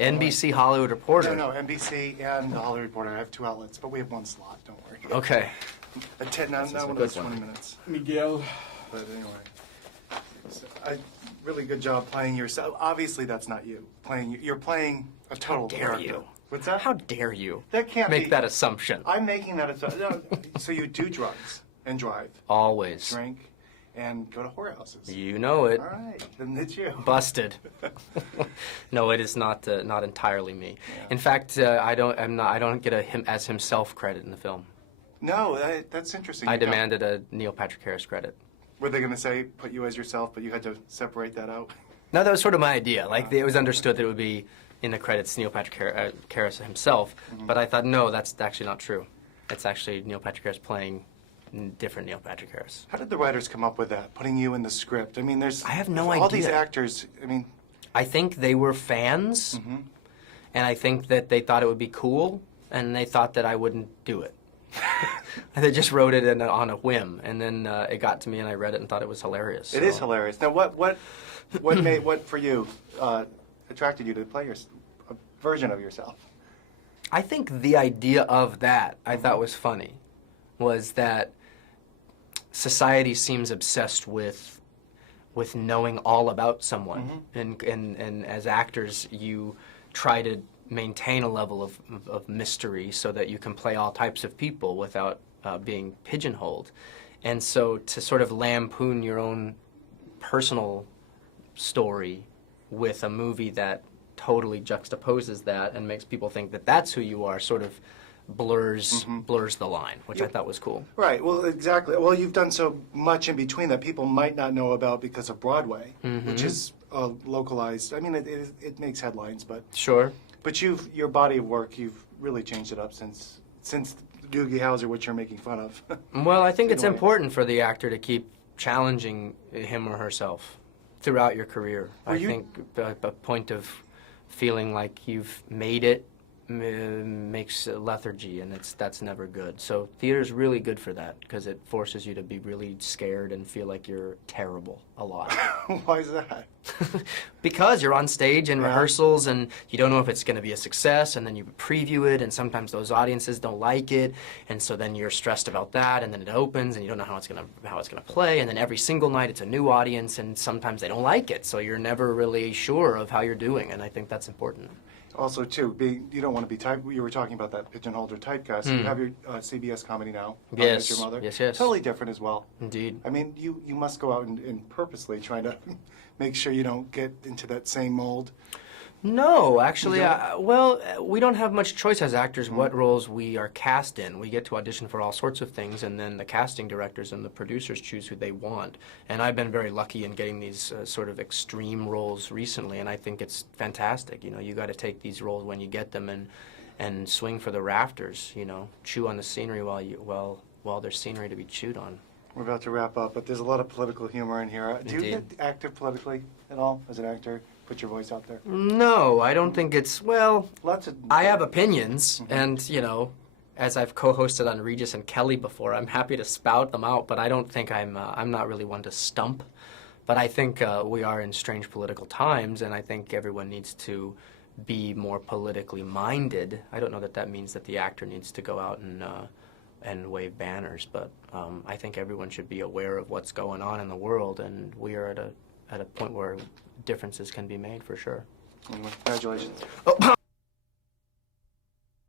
NBC Hollywood Reporter. No, NBC and the Hollywood Reporter. I have 2 outlets, but we have 1 slot. Don't worry. Okay. At 10, now one of those 20 minutes. Miguel. But anyway, so, really good job playing yourself. Obviously, that's not you. You're playing a total character. How dare you? What's that? How dare you? That can't make be. that assumption. I'm making that assumption. No, so you do drugs and drive, Always. drink, and go to whorehouses. You know it. All right, then it's you. Busted. No, it is not entirely me. Yeah. In fact, I don't get a him as himself credit in the film. No, that's interesting. I You don't. demanded a Neil Patrick Harris credit. Were they going to say put you as yourself, but you had to separate that out? No, that was sort of my idea. Like it was understood that it would be in the credits Neil Patrick Harris himself, but I thought no, that's actually not true. It's actually Neil Patrick Harris playing different Neil Patrick Harris. How did the writers come up with that, putting you in the script? I mean, there's... I have no all idea. these actors, I mean... I think they were fans, and I think that they thought it would be cool, and they thought that I wouldn't do it. And they just wrote it on a whim, and then it got to me, and I read it and thought it was hilarious. It is hilarious. Now, what for you attracted you to play a version of yourself? I think the idea of that I thought was funny, was that society seems obsessed with knowing all about someone, and as actors you try to maintain a level of mystery so that you can play all types of people without being pigeonholed. And so to sort of lampoon your own personal story with a movie that totally juxtaposes that and makes people think that that's who you are sort of blurs the line, which I thought was cool. Right, well, exactly. Well, you've done so much in between that people might not know about because of Broadway, which is localized. I mean, it makes headlines, but... Sure. But your body of work, you've really changed it up since Doogie Howser, which you're making fun of. Well, I think it's important for the actor to keep challenging him or herself throughout your career. I think a point of feeling like you've made it makes lethargy, and that's never good. So theater's really good for that because it forces you to be really scared and feel like you're terrible a lot. Why is that? Because you're on stage in rehearsals and you don't know if it's going to be a success, and then you preview it, and sometimes those audiences don't like it, and so then you're stressed about that, and then it opens and you don't know how it's going to play, and then every single night it's a new audience, and sometimes they don't like it, so you're never really sure of how you're doing, and I think that's important. Also, too, you don't want to be type. You were talking about that pigeonholed or typecast. You have your CBS comedy now. Yes. Your Mother. Yes. Totally different as well. Indeed. I mean, you must go out and purposely try to make sure you don't get into that same mold. No, actually, well, we don't have much choice as actors what roles we are cast in. We get to audition for all sorts of things, and then the casting directors and the producers choose who they want. And I've been very lucky in getting these sort of extreme roles recently, and I think it's fantastic. You know, you got to take these roles when you get them and swing for the rafters. You know, chew on the scenery while there's scenery to be chewed on. We're about to wrap up, but there's a lot of political humor in here. Do you get active politically at all as an actor? Put your voice out there? No, I don't think it's, well, Lots of... I have opinions, and, you know, as I've co-hosted on Regis and Kelly before, I'm happy to spout them out, but I don't think I'm not really one to stump. But I think we are in strange political times, and I think everyone needs to be more politically minded. I don't know that that means that the actor needs to go out and wave banners, but I think everyone should be aware of what's going on in the world, and we are at a point where differences can be made for sure. Congratulations. Oh.